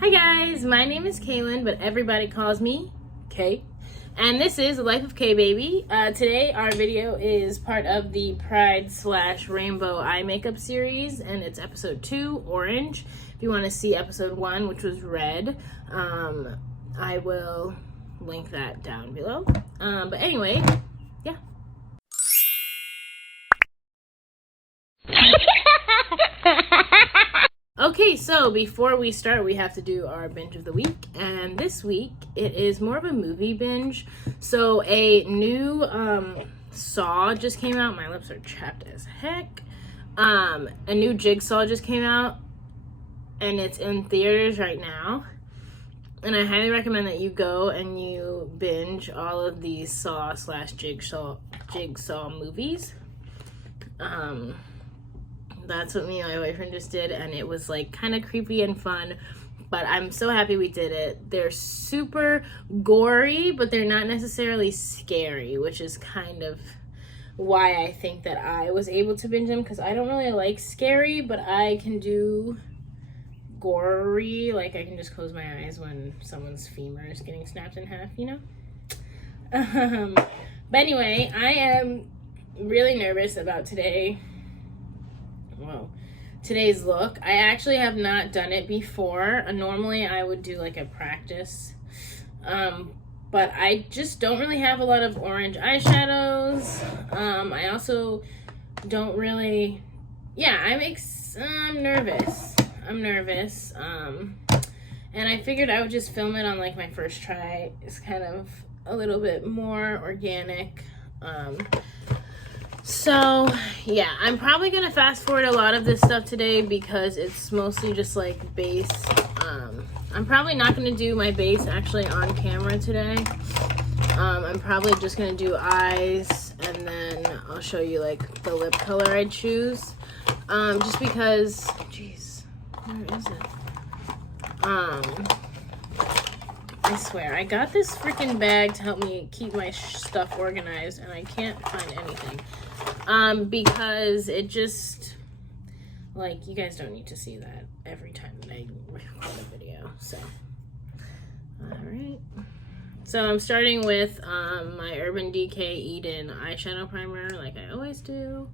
Hi guys, my name is Kaylin, but everybody calls me Kay. And this is the Life of Kay Baby. Today our video is part of the Pride/Rainbow Eye Makeup series, and it's episode 2, Orange. If you want to see episode 1, which was Red, I will link that down below. But anyway, yeah. Okay, so before we start, we have to do our binge of the week, and this week it is more of a movie binge. So a new Saw just came out. My lips are chapped as heck. A new Jigsaw just came out, and it's in theaters right now. And I highly recommend that you go and you binge all of these Saw/Jigsaw movies. That's what me and my boyfriend just did, and it was like kind of creepy and fun, but I'm so happy we did it. They're super gory, but they're not necessarily scary, which is kind of why I think that I was able to binge them, because I don't really like scary, but I can do gory. Like, I can just close my eyes when someone's femur is getting snapped in half, you know? But anyway, I am really nervous about today's look. I actually have not done it before. Normally I would do like a practice, but I just don't really have a lot of orange eyeshadows. I also don't really, I'm nervous. And I figured I would just film it on like my first try. It's kind of a little bit more organic. So yeah, I'm probably gonna fast forward a lot of this stuff today because it's mostly just like base. I'm probably not gonna do my base actually on camera today. I'm probably just gonna do eyes, and then I'll show you like the lip color I choose. Just because, jeez, where is it? I swear, I got this freaking bag to help me keep my stuff organized, and I can't find anything. Because it just, like, you guys don't need to see that every time that I record a video, so. Alright. So I'm starting with, my Urban Decay Eden eyeshadow primer, like I always do.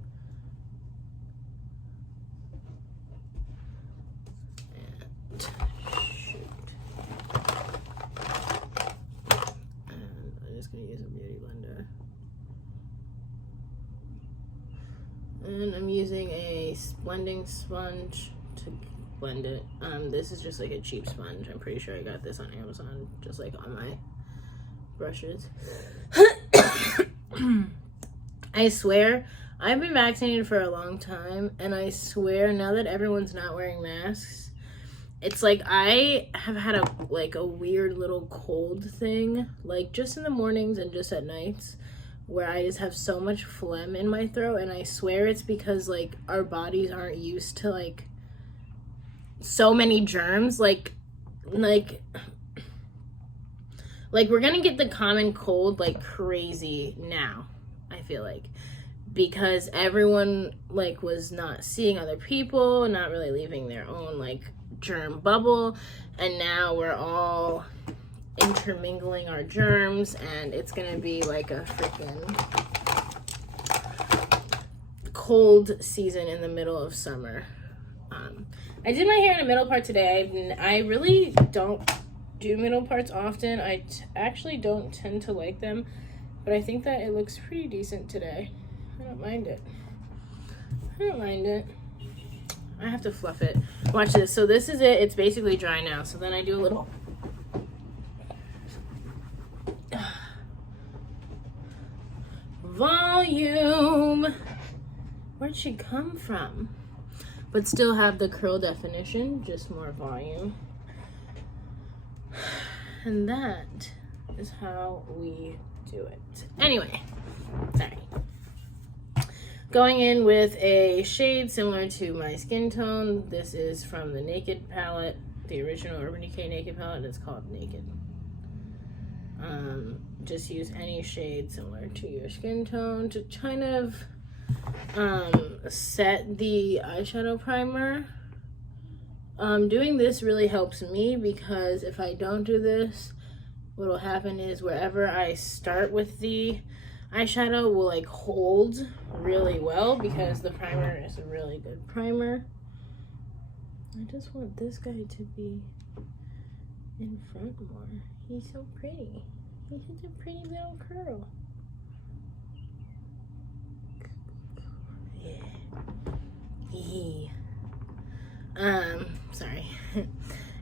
And I'm using a blending sponge to blend it. This is just like a cheap sponge. I'm pretty sure I got this on Amazon, just like on my brushes. I swear, I've been vaccinated for a long time, and I swear now that everyone's not wearing masks, it's like I have had a weird little cold thing, like just in the mornings and just at nights, where I just have so much phlegm in my throat, and I swear it's because like our bodies aren't used to like so many germs, like we're gonna get the common cold like crazy now, I feel like, because everyone like was not seeing other people, not really leaving their own like germ bubble, and now we're all intermingling our germs, and it's gonna be like a freaking cold season in the middle of summer. I did my hair in the middle part today. I really don't do middle parts often. I actually don't tend to like them, but I think that it looks pretty decent today. I don't mind it. I have to fluff it. Watch this. So this is it. It's basically dry now. So then I do a little volume. Where'd she come from? But still have the curl definition, just more volume. And that is how we do it. Anyway, sorry. Going in with a shade similar to my skin tone. This is from the Naked palette, the original Urban Decay Naked palette. It's called Naked. Just use any shade similar to your skin tone to kind of set the eyeshadow primer Doing this really helps me because if I don't do this, what will happen is wherever I start with the eyeshadow will like hold really well because the primer is a really good primer. I just want this guy to be in front more. He's so pretty. He's such a pretty little curl. Yeah. Sorry.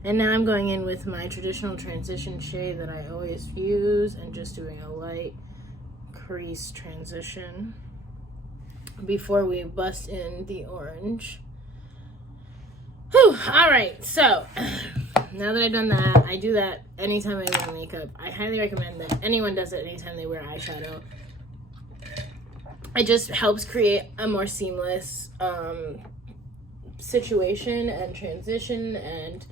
And now I'm going in with my traditional transition shade that I always use and just doing a light crease transition before we bust in the orange. Whew, all right, so now that I've done that, I do that anytime I wear makeup. I highly recommend that anyone does it anytime they wear eyeshadow. It just helps create a more seamless situation and transition, and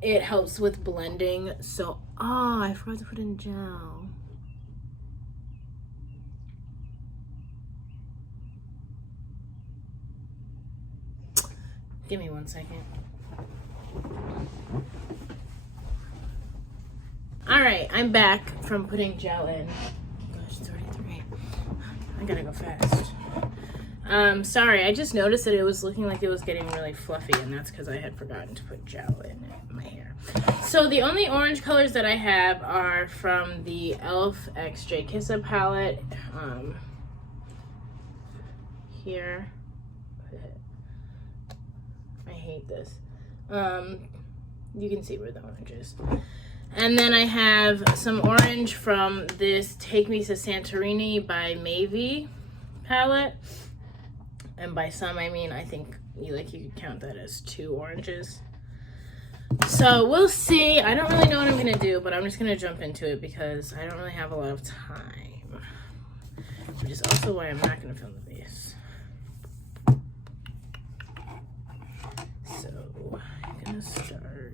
it helps with blending. So, I forgot to put in gel. Give me 1 second. All right, I'm back from putting gel in. Gosh, 33. I gotta go fast. Sorry, I just noticed that it was looking like it was getting really fluffy, and that's because I had forgotten to put gel in my hair. So the only orange colors that I have are from the e.l.f. x J Kissa palette. Here. I hate this. You can see where the orange is. And then I have some orange from this Take Me to Santorini by Maeve palette. And by some, I mean, I think you could count that as 2 oranges. So we'll see. I don't really know what I'm gonna do, but I'm just gonna jump into it because I don't really have a lot of time. Which is also why I'm not gonna film the base. So I'm gonna start with,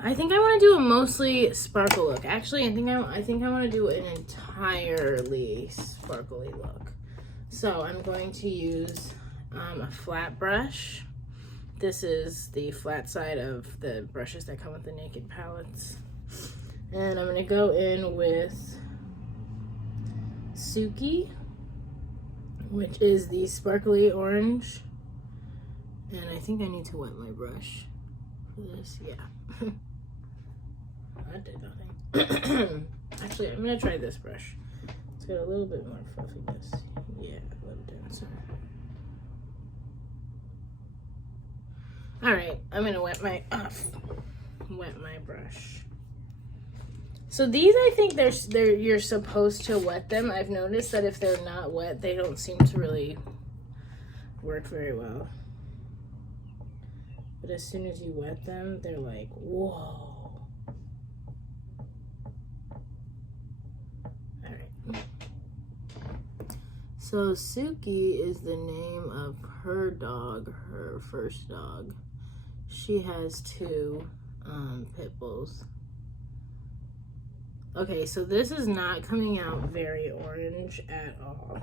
I think I want to do a mostly sparkle look. Actually, I think I want to do an entirely sparkly look. So I'm going to use a flat brush. This is the flat side of the brushes that come with the Naked palettes. And I'm going to go in with Suki, which is the sparkly orange. And I think I need to wet my brush for this. Yeah. That did nothing. Actually, I'm going to try this brush. It's got a little bit more fluffiness. Yeah, a little denser. Alright, I'm going to wet my brush. So these, I think you're supposed to wet them. I've noticed that if they're not wet, they don't seem to really work very well. But as soon as you wet them, they're like, whoa. Alright. So Suki is the name of her dog, her first dog. She has 2 pit bulls. Okay, so this is not coming out very orange at all.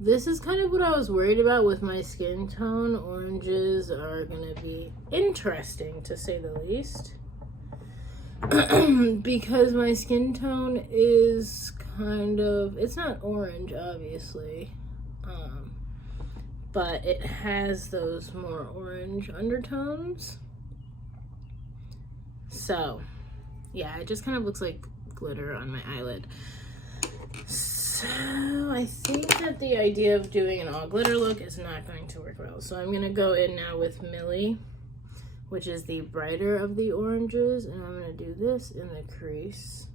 This is kind of what I was worried about with my skin tone. Oranges are gonna be interesting, to say the least. Because my skin tone is kind of, it's not orange, obviously. But it has those more orange undertones. So, yeah, it just kind of looks like glitter on my eyelid. So, I think that the idea of doing an all glitter look is not going to work well. So, I'm going to go in now with Millie, which is the brighter of the oranges. And I'm going to do this in the crease.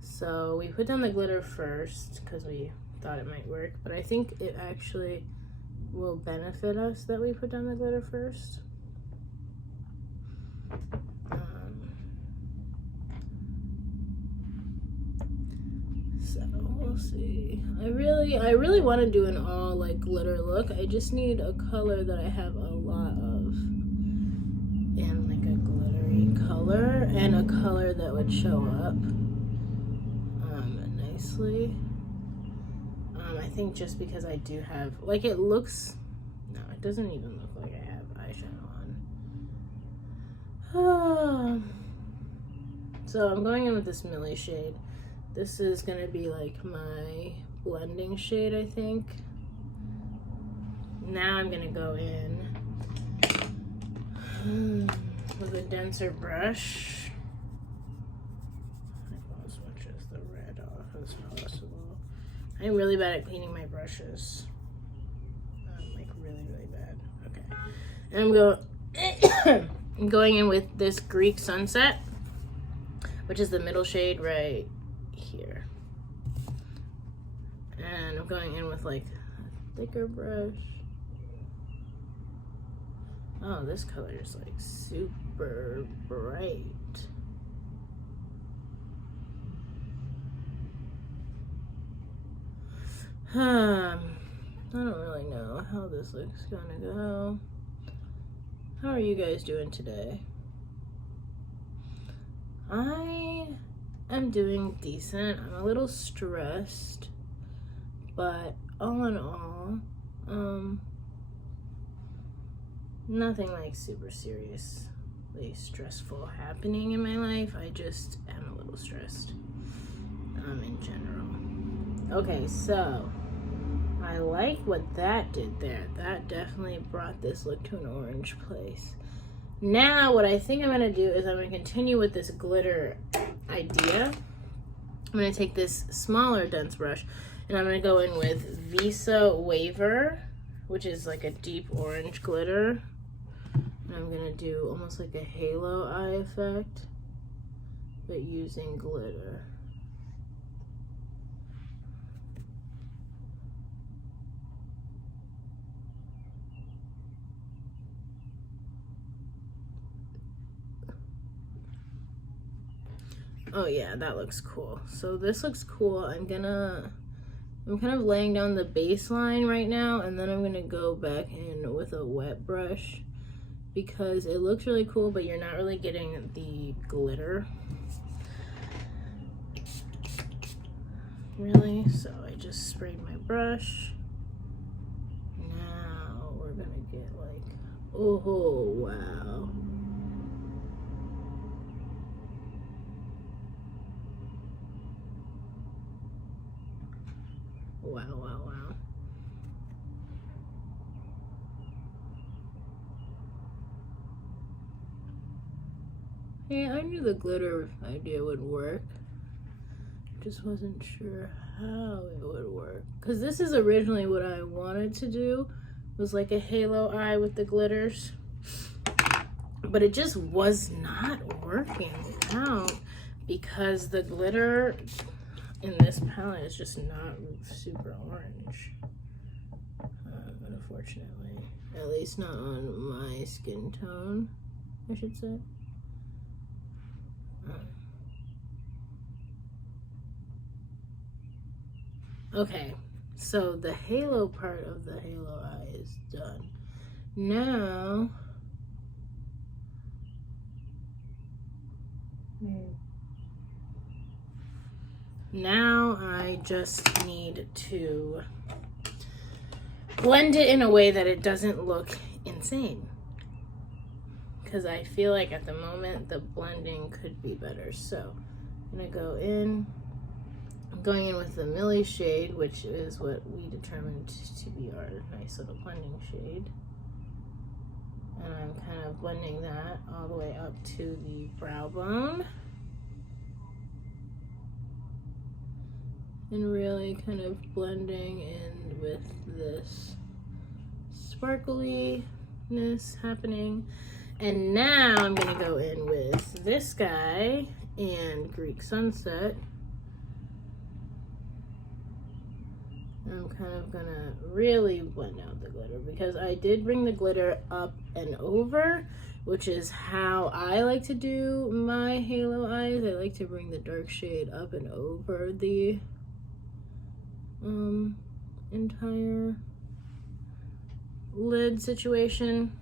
So, we put down the glitter first because we thought it might work. But I think it actually will benefit us that we put down the glitter first. So we'll see. I really want to do an all like glitter look. I just need a color that I have a lot of, and like a glittery color and a color that would show up. nicely. I think just because I do have, like, it looks, no, it doesn't even look like I have eyeshadow on. So I'm going in with this Millie shade. This is gonna be like my blending shade, I think. Now I'm gonna go in with a denser brush. I want as much as the red off as possible. I'm really bad at cleaning my brushes. I'm like really, really bad. Okay. And I'm going in with this Greek Sunset, which is the middle shade right here. And I'm going in with like a thicker brush. Oh, this color is like super bright. I don't really know how this looks gonna go. How are you guys doing today? I am doing decent. I'm a little stressed, but all in all, nothing like super seriously stressful happening in my life. I just am a little stressed, in general. Okay, so I like what that did there. That definitely brought this look to an orange place. Now, what I think I'm gonna do is I'm gonna continue with this glitter idea. I'm gonna take this smaller dense brush and I'm gonna go in with Visa Waver, which is like a deep orange glitter. And I'm gonna do almost like a halo eye effect, but using glitter. Oh yeah, that looks cool. So this looks cool. I'm kind of laying down the baseline right now, and then I'm gonna go back in with a wet brush because it looks really cool, but you're not really getting the glitter. Really? So I just sprayed my brush. Now we're gonna get like, oh wow. Wow, wow, wow. Yeah, I knew the glitter idea would work. Just wasn't sure how it would work. Because this is originally what I wanted to do, was like a halo eye with the glitters. But it just was not working out because the glitter in this palette is just not super orange, unfortunately. At least not on my skin tone, I should say. Okay, so the halo part of the halo eye is done. Now I just need to blend it in a way that it doesn't look insane. Because I feel like at the moment the blending could be better. So I'm gonna go in. I'm going in with the Millie shade, which is what we determined to be our nice little blending shade. And I'm kind of blending that all the way up to the brow bone. And really kind of blending in with this sparkliness happening. And now I'm gonna go in with this guy and Greek Sunset. I'm kind of gonna really blend out the glitter because I did bring the glitter up and over, which is how I like to do my halo eyes. I like to bring the dark shade up and over the entire lid situation.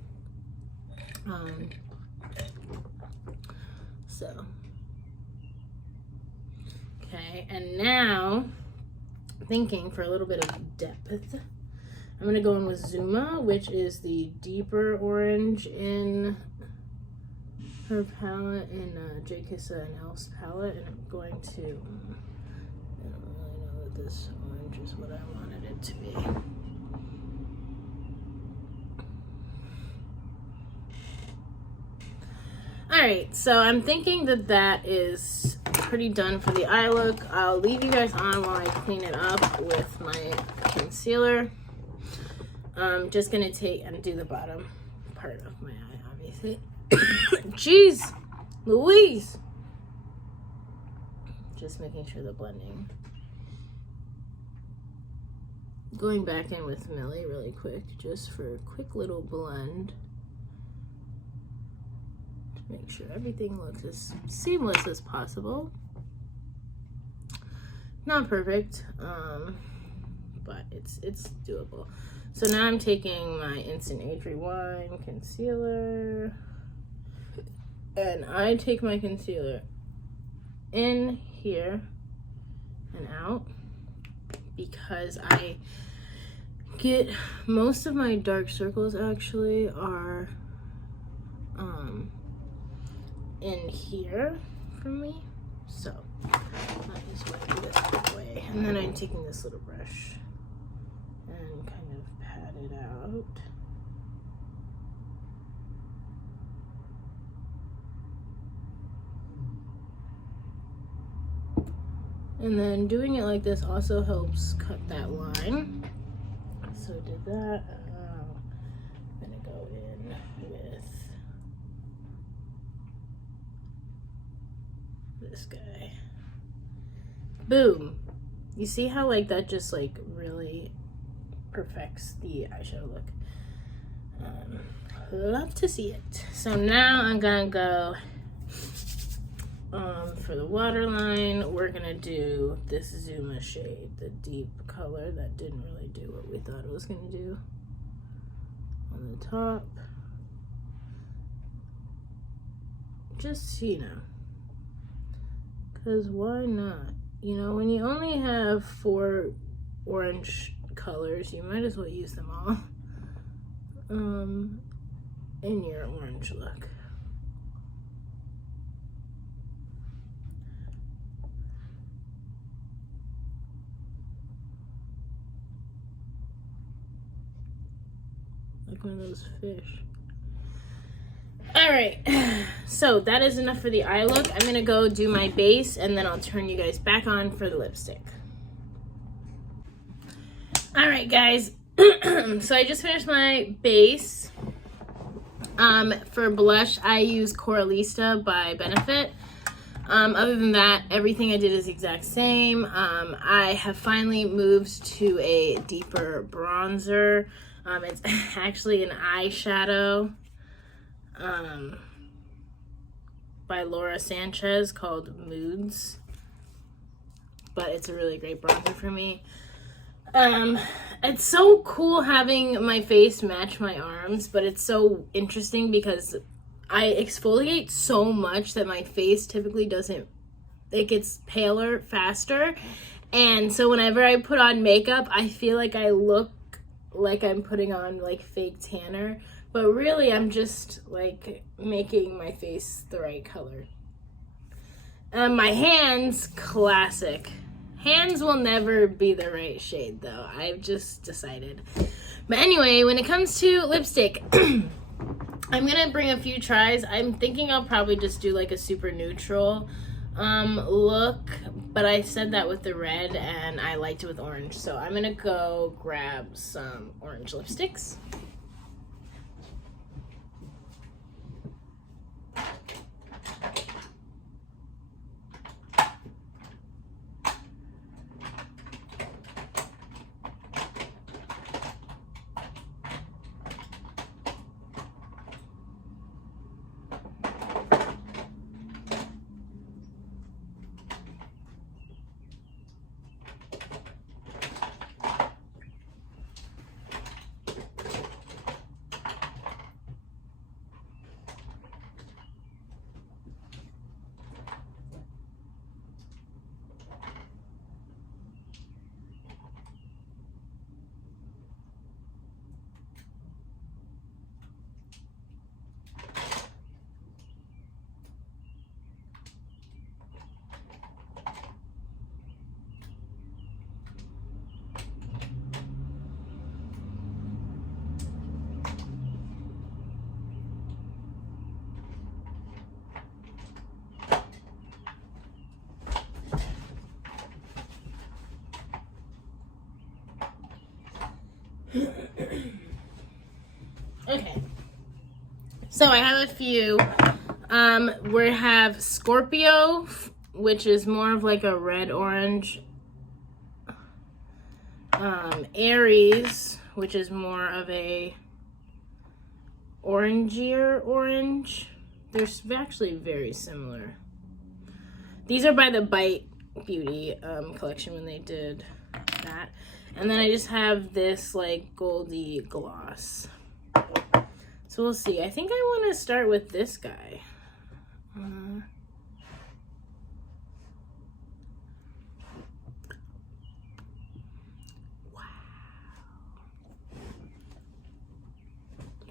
Okay, and now thinking for a little bit of depth, I'm gonna go in with Zuma, which is the deeper orange in her palette, in J. Kissa and Elf's palette, and I'm going to, I don't really know that this orange is what I wanted it to be. Alright, so I'm thinking that that is pretty done for the eye look. I'll leave you guys on while I clean it up with my concealer. I'm just gonna take and do the bottom part of my eye, obviously. Jeez, Louise. Just making sure the blending. Going back in with Millie really quick, just for a quick little blend. To make sure everything looks as seamless as possible. Not perfect, but it's doable. So now I'm taking my Instant Age Rewind concealer, and I take my concealer in here and out because I get most of my dark circles actually are in here for me. So I just wipe this away, and then I'm taking this little brush and kind of pat it out. And then doing it like this also helps cut that line. So did that. I'm gonna go in with this guy. Boom. You see how like that just like really perfects the eyeshadow look. Love to see it. So now I'm gonna go for the waterline. We're gonna do this Zuma shade, the deep color that didn't really do what we thought it was gonna do on the top. Just, you know, because why not? You know, when you only have 4 orange colors, you might as well use them all in your orange look. Like one of those fish. Alright, so that is enough for the eye look. I'm gonna go do my base and then I'll turn you guys back on for the lipstick. Alright guys, so I just finished my base. For blush, I use Coralista by Benefit. Other than that, everything I did is the exact same. I have finally moved to a deeper bronzer. It's actually an eyeshadow by Laura Sanchez called Moods, but it's a really great bronzer for me. It's so cool having my face match my arms, but it's so interesting because I exfoliate so much that my face typically doesn't, it gets paler faster, and so whenever I put on makeup, I feel like I look like I'm putting on like fake tanner, but really I'm just like making my face the right color. My hands, classic. Hands will never be the right shade though, I've just decided. But anyway, when it comes to lipstick, I'm gonna bring a few tries. I'm thinking I'll probably just do like a super neutral look, but I said that with the red and I liked it with orange, so I'm gonna go grab some orange lipsticks. Okay. So I have a few. We have Scorpio, which is more of like a red-orange. Aries, which is more of a orangier orange. They're actually very similar. These are by the Bite Beauty collection when they did that. And then I just have this like goldy gloss. So we'll see. I think I want to start with this guy.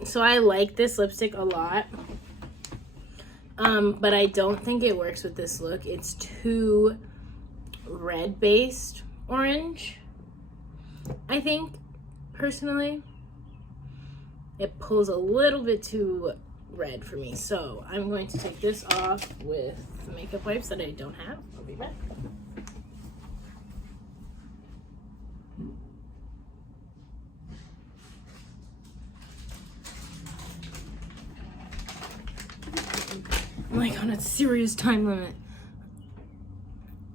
So I like this lipstick a lot, but I don't think it works with this look. It's too red-based orange, I think, personally. It pulls a little bit too red for me. So I'm going to take this off with the makeup wipes that I don't have. I'll be back. I'm like on a serious time limit.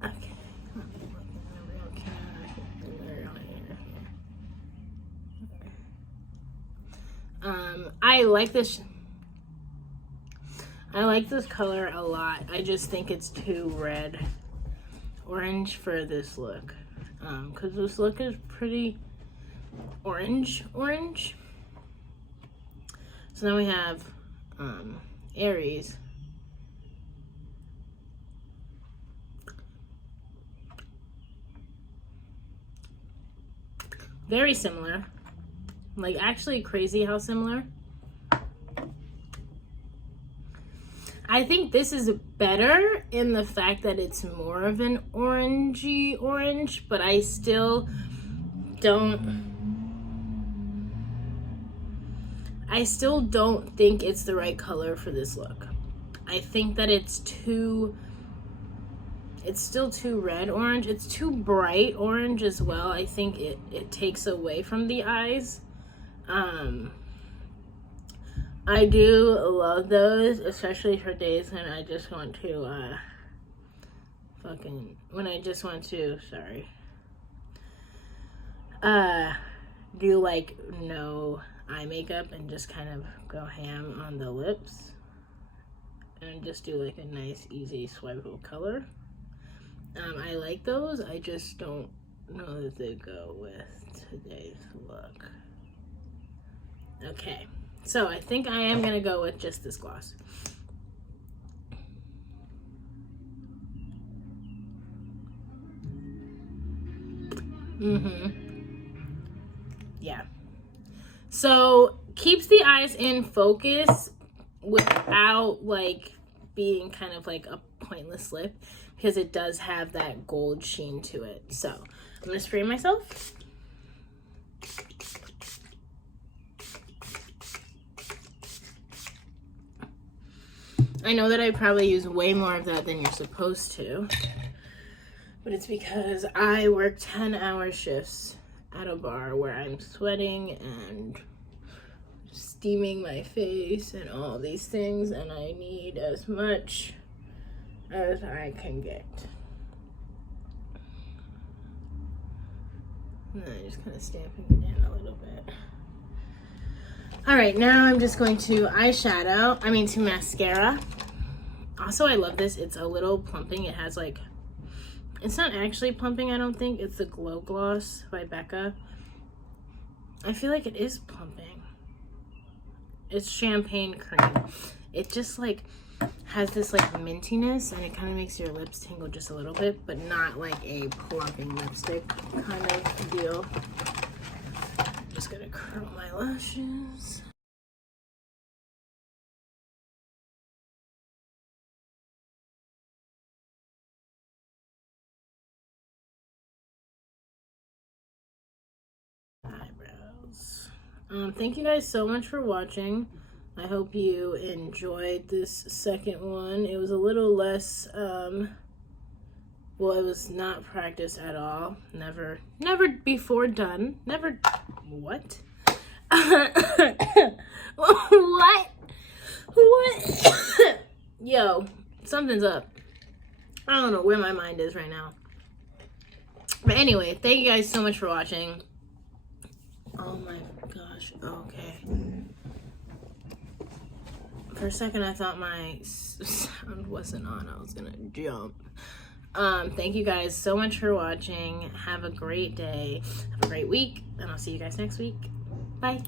Okay. I like this. I like this color a lot. I just think it's too red orange for this look. Because this look is pretty orange. So now we have Aries. Very similar. Like, actually crazy how similar. I think this is better in the fact that it's more of an orangey orange, but I still don't think it's the right color for this look. I think that it's still too red orange. It's too bright orange as well. I think it takes away from the eyes. I do love those, especially for days when I just want to do like no eye makeup and just kind of go ham on the lips and just do like a nice easy swipe of color. I like those. I just don't know that they go with today's look. Okay, so I think I am gonna go with just this gloss. Yeah. So keeps the eyes in focus without like being kind of like a pointless lip, because it does have that gold sheen to it. So I'm gonna spray myself. I know that I probably use way more of that than you're supposed to, but it's because I work 10-hour shifts at a bar where I'm sweating and steaming my face and all these things, and I need as much as I can get. And then I'm just kind of stamping it in a little bit. All right, now I'm just going to to mascara. Also, I love this. It's a little plumping. It has like, it's not actually plumping, I don't think. It's the Glow Gloss by Becca. I feel like it is plumping. It's champagne cream. It just like has this like mintiness, and it kind of makes your lips tingle just a little bit, but not like a plumping lipstick kind of deal. Just gonna curl my lashes. Eyebrows. Thank you guys so much for watching. I hope you enjoyed this second one. It was a little less, Well, it was not practiced at all. Never before done. Never, what? What? What? Yo, something's up. I don't know where my mind is right now. But anyway, thank you guys so much for watching. Oh my gosh, okay. For a second, I thought my sound wasn't on. I was gonna jump. Thank you guys so much for watching. Have a great day. Have a great week. And I'll see you guys next week. Bye.